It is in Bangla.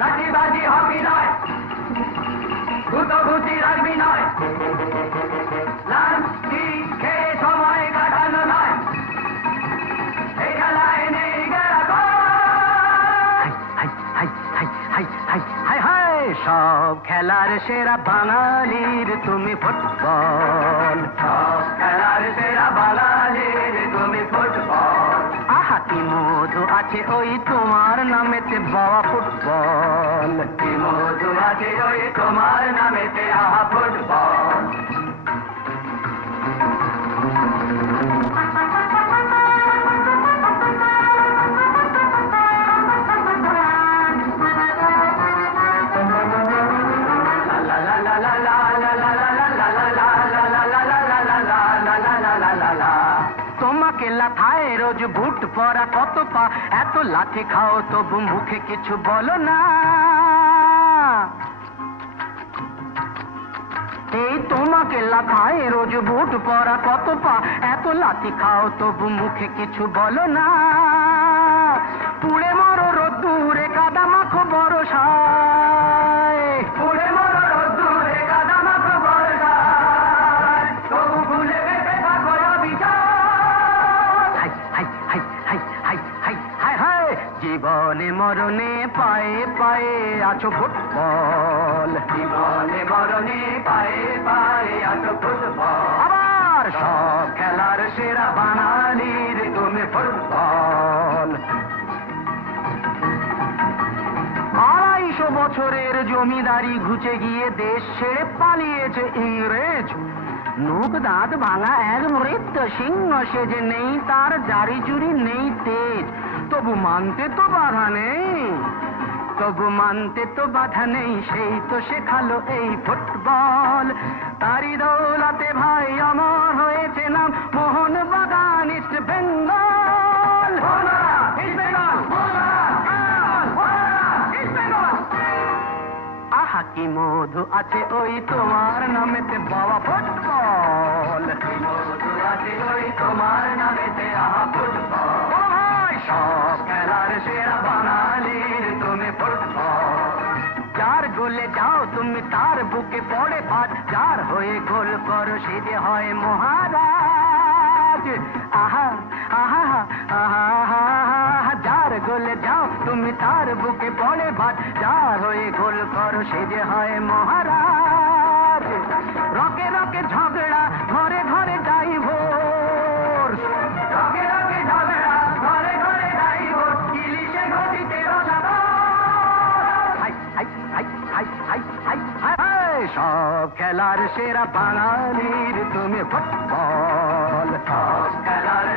লাঠিবাজি হকি নয়, গুতগুতি রাখবি নয়, লাঞ্চি খেয়ে সময় কাটানো নয়, এই খেলায় নেই সব খেলার সেরা বাঙালির তুমি ফুটবল, সব খেলার সেরা বাঙালির তুমি ফুটবল। আহা কি মধু আছে ওই তোমার নামেতে বাবা ফুটবল, কি মধু আছে ওই তোমার নামেতে আহা ফুটবল। তোমাকে লাথায় রোজ বুট পরা কত পা, এত লাঠি খাও তবু মুখে কিছু বলো না। এই তোমাকে লাথায় রোজ বুট পরা কত পা, এত লাঠি খাও তবু মুখে কিছু বলো না। পুড়ে মরো রোদ্দুরে কাদা মাখো বরসায়, পুড়ে মরো রোদ্দুরে কাদা মাখো বরসায়, তবু ভুলে বেঁচে থাকো অবিচার। জীবনে মরণে পায়ে পায়ে আছো ফুটবল, জীবনে মরণে পায়ে পায়ে আছো ফুটবল। আবার সব খেলার সেরা বাঙালির তুমি ফুটবল। 250 বছরের জমিদারি ঘুচে গিয়ে দেশ ছেড়ে পালিয়েছে ইংরেজ। নুক দাঁত ভাঙা এক মৃত্যু সিংহ সেজে, নেই তার দাড়ি চুরি নেই তেজ, তবু মানতে তো বাধা নেই, তবু মানতে তো বাধা নেই, সেই তো শেখালো এই ফুটবল। তারি দৌলতে ভাই অমর হয়েছে নাম মোহনবাগান ইস্ট বেঙ্গল। আহা কি মধু আছে ওই তোমার নামেতে বাবা ফুটবল, কি মধু আছে ওই তোমার নামেতে আহা ফুটবল। সব খেলার সেরা বাঙালির তুমি ফুটবল। যার গোলে যাও তুমি তার বুকে পড়ে পাট, যার হয়ে গোল করো সে যে হয় মহারাজ। আহা আহা আহা আহা, যার গোলে যাও তুমি তার বুকে পড়ে ভাট, যার হয়ে গোল করো সে যে হয় মহারাজ। রকে রকে ঝগড়া ঘরে ঘরে ডাইভোর্স, রকে রকে ঝগড়া ঘরে ঘরে ডাইভোর্স, ইলিশে ঘটিতে রসাতল। সব খেলার সেরা বাঙালির তুমি ফুটবল, সব খেলার